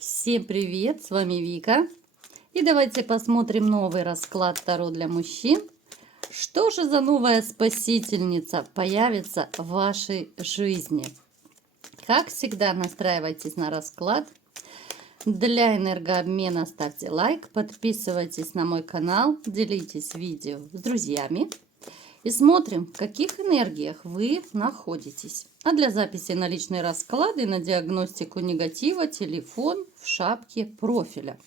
Всем привет, с вами Вика. И давайте посмотрим новый расклад Таро для мужчин. Что же за новая спасительница появится в вашей жизни? Как всегда, настраивайтесь на расклад. Для энергообмена ставьте лайк, подписывайтесь на мой канал, делитесь видео с друзьями. И смотрим, в каких энергиях вы находитесь. А для записи на личные расклады и на диагностику негатива телефон в шапке профиля.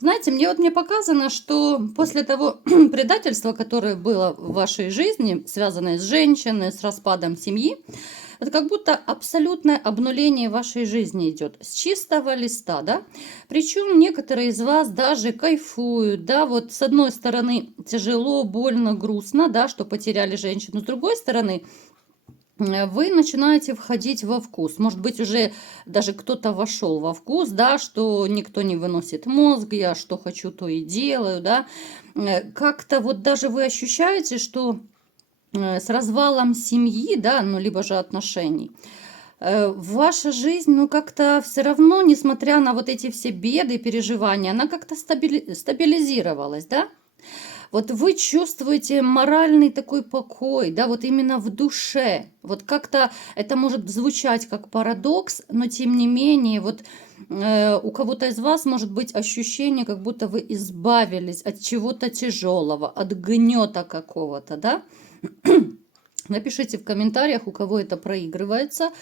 Знаете, мне показано, что после того предательства, которое было в вашей жизни, связанное с женщиной, с распадом семьи, это как будто абсолютное обнуление вашей жизни идет с чистого листа, да? Причем некоторые из вас даже кайфуют, да, вот с одной стороны тяжело, больно, грустно, да, что потеряли женщину, с другой стороны вы начинаете входить во вкус. Может быть, уже даже кто-то вошел во вкус, да, что никто не выносит мозг, я что хочу, то и делаю, да. Как-то вот даже вы ощущаете, что с развалом семьи, да, ну, либо же отношений, ваша жизнь, ну, как-то все равно, несмотря на вот эти все беды, переживания, она как-то стабилизировалась, да. Вот вы чувствуете моральный такой покой, да, вот именно в душе. Вот как-то это может звучать как парадокс, но тем не менее, вот у кого-то из вас может быть ощущение, как будто вы избавились от чего-то тяжелого, от гнета какого-то, да. Напишите в комментариях, у кого это проигрывается,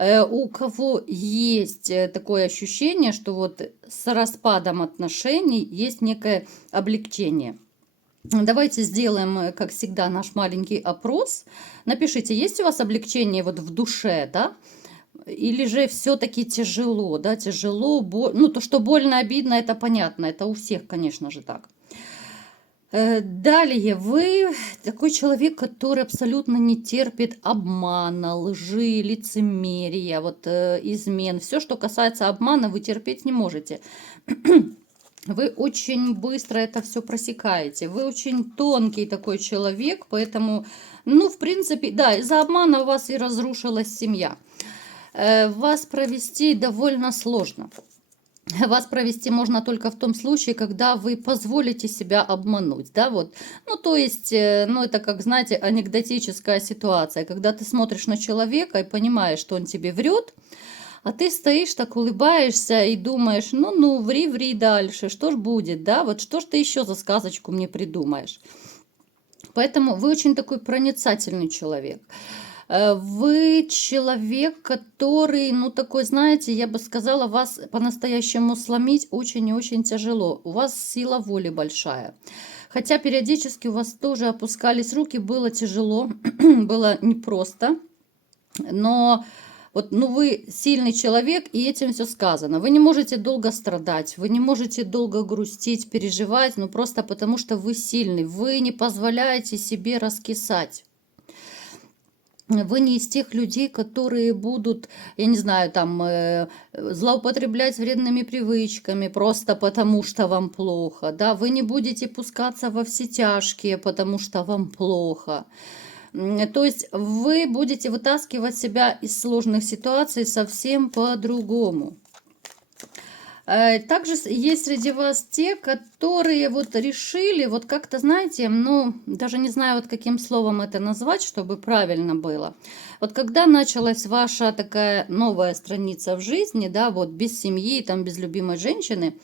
у кого есть такое ощущение, что вот с распадом отношений есть некое облегчение. Давайте сделаем, как всегда, наш маленький опрос. Напишите, есть у вас облегчение вот в душе, да? Или же все-таки тяжело, да? Тяжело, ну, то, что больно, обидно, это понятно. Это у всех, конечно же, так. Далее, вы такой человек, который абсолютно не терпит обмана, лжи, лицемерия, вот измен. Все, что касается обмана, вы терпеть не можете. Вы очень быстро это все просекаете. Вы очень тонкий такой человек, поэтому, ну, в принципе, да, из-за обмана у вас и разрушилась семья. Вас провести довольно сложно. Вас провести можно только в том случае, когда вы позволите себя обмануть, да, вот. Ну, то есть, ну, это как, знаете, анекдотическая ситуация, когда ты смотришь на человека и понимаешь, что он тебе врет, а ты стоишь так, улыбаешься и думаешь, ну, ври дальше, что ж будет, да, вот что ж ты еще за сказочку мне придумаешь. Поэтому вы очень такой проницательный человек. Вы человек, который, ну, такой, знаете, я бы сказала, вас по-настоящему сломить очень и очень тяжело. У вас сила воли большая. Хотя периодически у вас тоже опускались руки, было тяжело, было непросто. Но вот, ну, вы сильный человек, и этим все сказано. Вы не можете долго страдать, вы не можете долго грустить, переживать, ну, просто потому что вы сильный. Вы не позволяете себе раскисать. Вы не из тех людей, которые будут, я не знаю, там, злоупотреблять вредными привычками просто потому, что вам плохо, да, вы не будете пускаться во все тяжкие, потому что вам плохо. То есть вы будете вытаскивать себя из сложных ситуаций совсем по-другому. Также есть среди вас те, которые вот решили, вот как-то, знаете, ну, даже не знаю, вот каким словом это назвать, чтобы правильно было. Вот когда началась ваша такая новая страница в жизни, да, вот без семьи, там, без любимой женщины,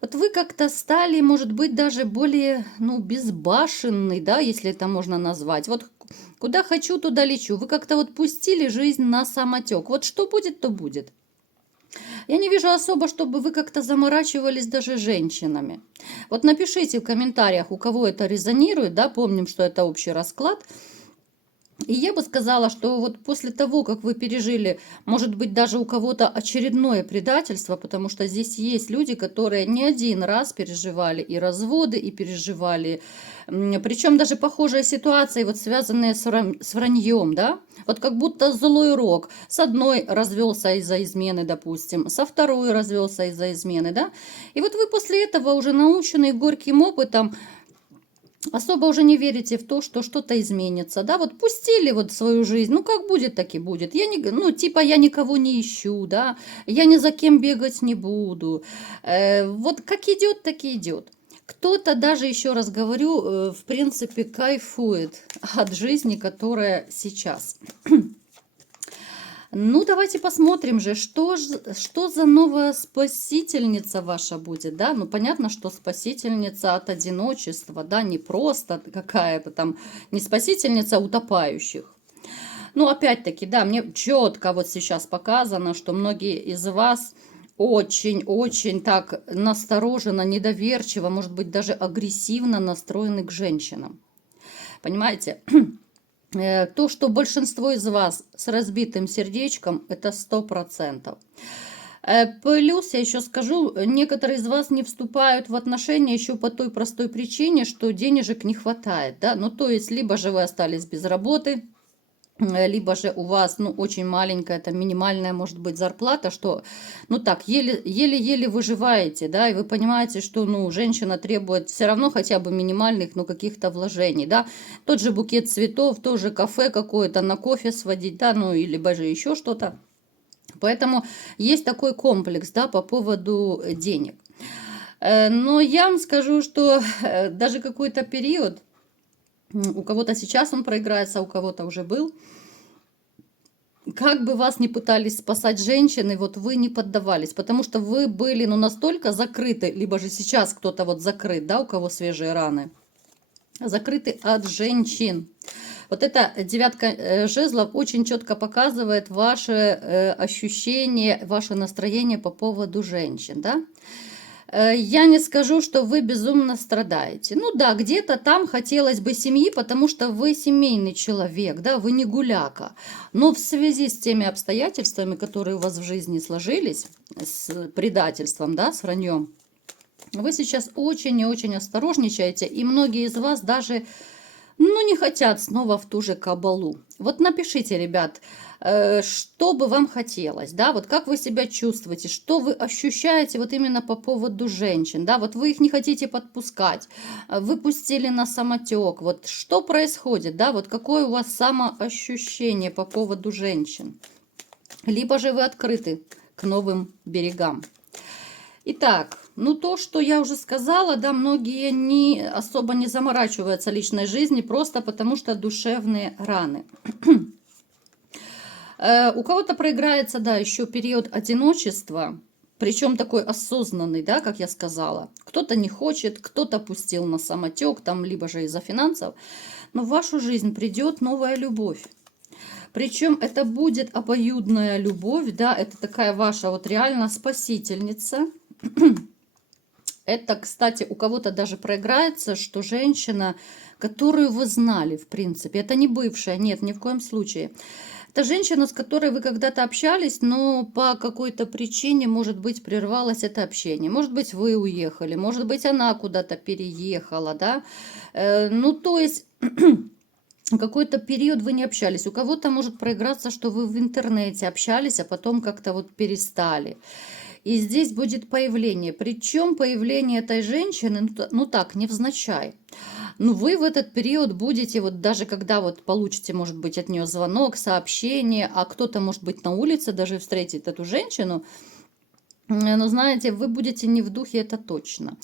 вот вы как-то стали, может быть, даже более, ну, безбашенный, да, если это можно назвать. Вот куда хочу, туда лечу. Вы как-то вот пустили жизнь на самотек. Вот что будет, то будет. Я не вижу особо, чтобы вы как-то заморачивались даже женщинами. Вот напишите в комментариях, у кого это резонирует, да, помним, что это общий расклад. И я бы сказала, что вот после того, как вы пережили, может быть, даже у кого-то очередное предательство, потому что здесь есть люди, которые не один раз переживали и разводы, и переживали, причем даже похожие ситуации, вот связанные с враньем, да, вот как будто злой рок. С одной развелся из-за измены, допустим, со второй развелся из-за измены, да, и вот вы после этого уже наученные горьким опытом, особо уже не верите в то, что что-то изменится, да, вот пустили вот свою жизнь, ну как будет, так и будет. Я не, ну типа я никого не ищу, да, я ни за кем бегать не буду. Вот как идет, так и идет. Кто-то даже, еще раз говорю, в принципе, кайфует от жизни, которая сейчас. Ну, давайте посмотрим же, что за новая спасительница ваша будет, да? Ну, понятно, что спасительница от одиночества, да, не просто какая-то там, не спасительница утопающих. Ну, опять-таки, да, мне четко вот сейчас показано, что многие из вас очень-очень так настороженно, недоверчиво, может быть, даже агрессивно настроены к женщинам. Понимаете? То, что большинство из вас с разбитым сердечком, это 100%. Плюс, я еще скажу, некоторые из вас не вступают в отношения еще по той простой причине, что денежек не хватает. Да? Ну, то есть, либо же вы остались без работы, либо же у вас, ну, очень маленькая, там, минимальная, может быть, зарплата, что, ну, так, еле-еле выживаете, да, и вы понимаете, что, ну, женщина требует все равно хотя бы минимальных, ну, каких-то вложений, да, тот же букет цветов, тоже кафе какое-то, на кофе сводить, да, ну, или либо же еще что-то. Поэтому есть такой комплекс, да, по поводу денег. Но я вам скажу, что даже какой-то период, у кого-то сейчас он проиграется, а у кого-то уже был. Как бы вас ни пытались спасать женщины, вот вы не поддавались, потому что вы были, ну, настолько закрыты, либо же сейчас кто-то вот закрыт, да, у кого свежие раны, закрыты от женщин. Вот эта девятка жезлов очень четко показывает ваше ощущение, ваше настроение по поводу женщин, да. Я не скажу, что вы безумно страдаете. Ну да, где-то там хотелось бы семьи, потому что вы семейный человек, да, вы не гуляка. Но в связи с теми обстоятельствами, которые у вас в жизни сложились, с предательством, да, с враньем, вы сейчас очень и очень осторожничаете, и многие из вас даже, ну, не хотят снова в ту же кабалу. Вот напишите, ребят, что бы вам хотелось, да, вот как вы себя чувствуете, что вы ощущаете вот именно по поводу женщин, да, вот вы их не хотите подпускать, вы пустили на самотек, вот что происходит, да, вот какое у вас самоощущение по поводу женщин, либо же вы открыты к новым берегам. Итак, ну то, что я уже сказала, да, многие особо не заморачиваются личной жизнью, просто потому что душевные раны. У кого-то проиграется, да, еще период одиночества, причем такой осознанный, да, как я сказала. Кто-то не хочет, кто-то пустил на самотек, там, либо же из-за финансов. Но в вашу жизнь придет новая любовь. Причем это будет обоюдная любовь, да, это такая ваша вот реально спасительница. Это, кстати, у кого-то даже проиграется, что женщина, которую вы знали, в принципе, это не бывшая, нет, ни в коем случае. Это женщина, с которой вы когда-то общались, но по какой-то причине, может быть, прервалось это общение. Может быть, вы уехали, может быть, она куда-то переехала, да. Ну, то есть какой-то период вы не общались. У кого-то может проиграться, что вы в интернете общались, а потом как-то вот перестали. И здесь будет появление. Причем появление этой женщины, ну так, невзначай. Ну, вы в этот период будете, вот даже когда вот получите, может быть, от нее звонок, сообщение, а кто-то, может быть, на улице даже встретит эту женщину, но знаете, вы будете не в духе, это точно.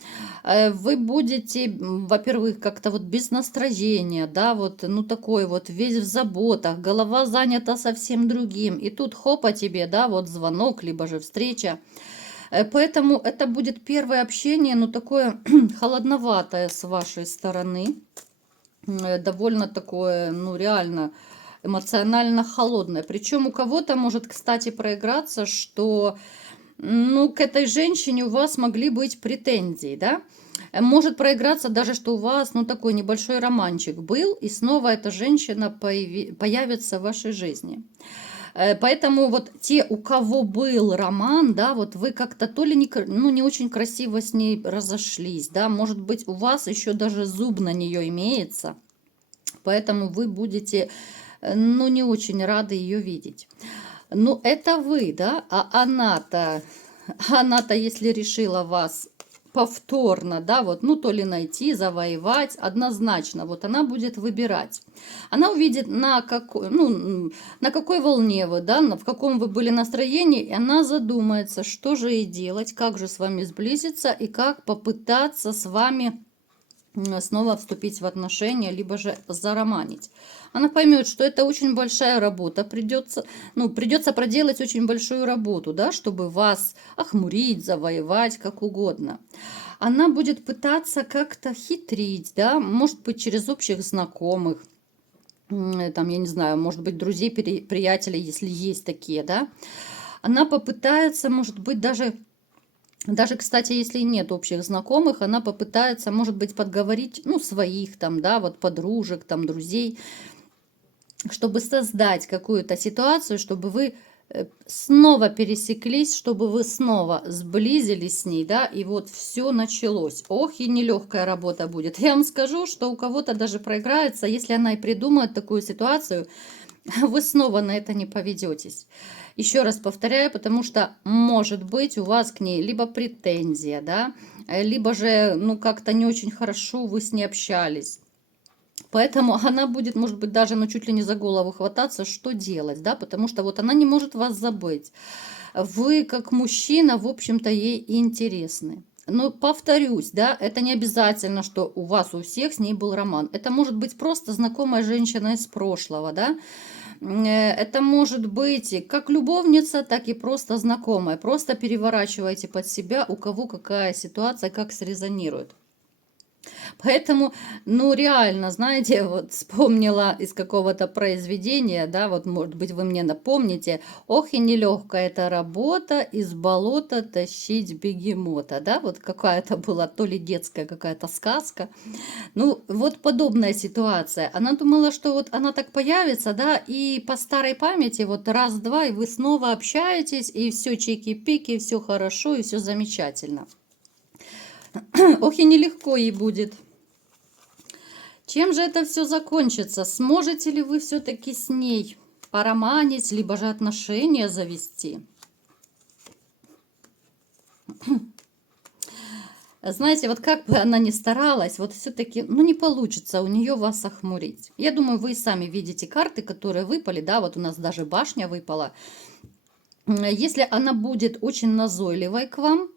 Вы будете, во-первых, как-то вот без настроения, да, вот, ну, такой вот весь в заботах, голова занята совсем другим. И тут хопа тебе, да, вот звонок, либо же встреча. Поэтому это будет первое общение, ну, такое холодноватое с вашей стороны. Довольно такое, ну, реально эмоционально холодное. Причем у кого-то может, кстати, проиграться, что, ну, к этой женщине у вас могли быть претензии, да? Может проиграться даже, что у вас, ну, такой небольшой романчик был, и снова эта женщина появится в вашей жизни. Поэтому вот те, у кого был роман, да, вот вы как-то то ли не, ну, не очень красиво с ней разошлись, да, может быть, у вас еще даже зуб на нее имеется, поэтому вы будете, ну, не очень рады ее видеть. Ну, это вы, да, а она-то, если решила вас повторно, да, вот, ну, то ли найти, завоевать, однозначно, вот она будет выбирать. Она увидит, на какой волне вы, да, в каком вы были настроении, и она задумается, что же ей делать, как же с вами сблизиться и как попытаться с вами снова вступить в отношения, либо же зароманить. Она поймет, что это очень большая работа, придется проделать очень большую работу, да, чтобы вас охмурить, завоевать, как угодно. Она будет пытаться как-то хитрить, да, может быть, через общих знакомых, там, я не знаю, может быть, друзей, приятелей, если есть такие, да. Она попытается, может быть, даже, кстати, если и нет общих знакомых, она попытается, может быть, подговорить, ну, своих там, да, вот подружек, там, друзей, чтобы создать какую-то ситуацию, чтобы вы снова пересеклись, чтобы вы снова сблизились с ней, да, и вот все началось. Ох, и нелегкая работа будет. Я вам скажу, что у кого-то даже проиграется, если она и придумает такую ситуацию, вы снова на это не поведетесь. Еще раз повторяю, потому что может быть у вас к ней либо претензия, да, либо же, ну, как-то не очень хорошо вы с ней общались. Поэтому она будет, может быть, даже, ну, чуть ли не за голову хвататься, что делать, да, потому что вот она не может вас забыть. Вы, как мужчина, в общем-то, ей интересны. Но повторюсь, да, это не обязательно, что у вас у всех с ней был роман. Это может быть просто знакомая женщина из прошлого, да. Это может быть как любовница, так и просто знакомая. Просто переворачивайте под себя, у кого какая ситуация, как срезонирует. Поэтому, ну, реально, знаете, вот вспомнила из какого-то произведения, да, вот, может быть, вы мне напомните, ох, и нелегкая эта работа из болота тащить бегемота, да, вот какая-то была то ли детская какая-то сказка. Ну, вот подобная ситуация. Она думала, что вот она так появится, да, и по старой памяти вот раз-два, и вы снова общаетесь, и все чики-пики, все хорошо, и все замечательно. Ох, и нелегко ей будет. Чем же это все закончится? Сможете ли вы все-таки с ней пороманить, либо же отношения завести? Знаете, вот как бы она ни старалась, вот все-таки, ну, не получится у нее вас охмурить. Я думаю, вы и сами видите карты, которые выпали, да, вот у нас даже башня выпала. Если она будет очень назойливой к вам,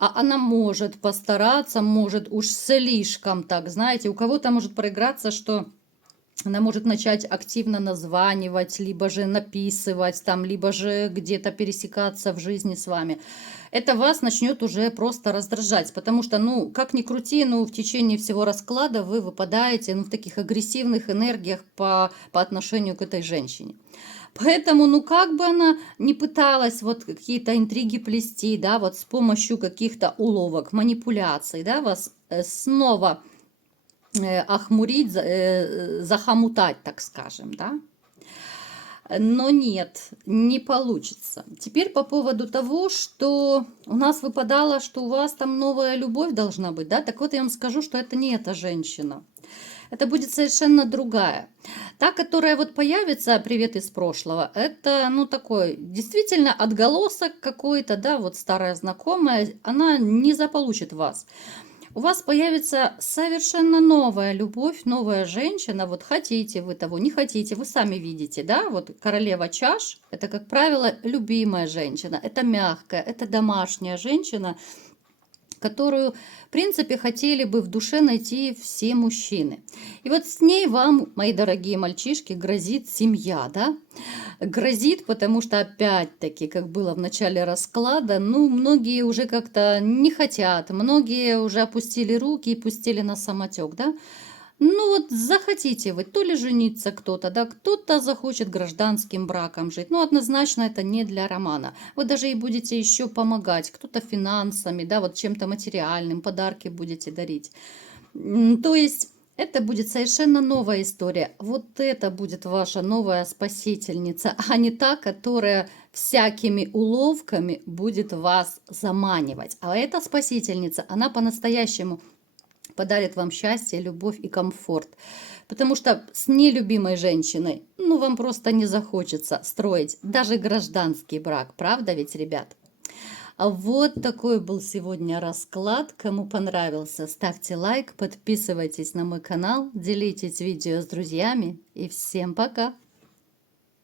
а она может постараться, может уж слишком так, знаете, у кого-то может проиграться, что она может начать активно названивать, либо же написывать, там, либо же где-то пересекаться в жизни с вами. Это вас начнет уже просто раздражать, потому что, ну, как ни крути, но в течение всего расклада вы выпадаете, ну, в таких агрессивных энергиях по отношению к этой женщине. Поэтому, ну, как бы она не пыталась вот какие-то интриги плести, да, вот с помощью каких-то уловок, манипуляций, да, вас снова охмурить, захомутать, так скажем, да. Но нет, не получится. Теперь по поводу того, что у нас выпадало, что у вас там новая любовь должна быть, да, так вот я вам скажу, что это не эта женщина. Это будет совершенно другая. Та, которая вот появится, привет из прошлого, это, ну, такой, действительно, отголосок какой-то, да, вот старая знакомая, она не заполучит вас. У вас появится совершенно новая любовь, новая женщина, вот хотите вы того, не хотите, вы сами видите, да, вот королева чаш, это, как правило, любимая женщина, это мягкая, это домашняя женщина, которую, в принципе, хотели бы в душе найти все мужчины. И вот с ней вам, мои дорогие мальчишки, грозит семья, да? Грозит, потому что, опять-таки, как было в начале расклада, ну, многие уже как-то не хотят, многие уже опустили руки и пустили на самотек, да? Ну вот захотите вы то ли жениться кто-то, да, кто-то захочет гражданским браком жить. Ну, однозначно это не для романа. Вы даже и будете еще помогать, кто-то финансами, да, вот чем-то материальным, подарки будете дарить. То есть это будет совершенно новая история. Вот это будет ваша новая спасительница, а не та, которая всякими уловками будет вас заманивать. А эта спасительница, она по-настоящему подарит вам счастье, любовь и комфорт. Потому что с нелюбимой женщиной, ну, вам просто не захочется строить даже гражданский брак. Правда ведь, ребят? А вот такой был сегодня расклад. Кому понравился, ставьте лайк, подписывайтесь на мой канал, делитесь видео с друзьями и всем пока!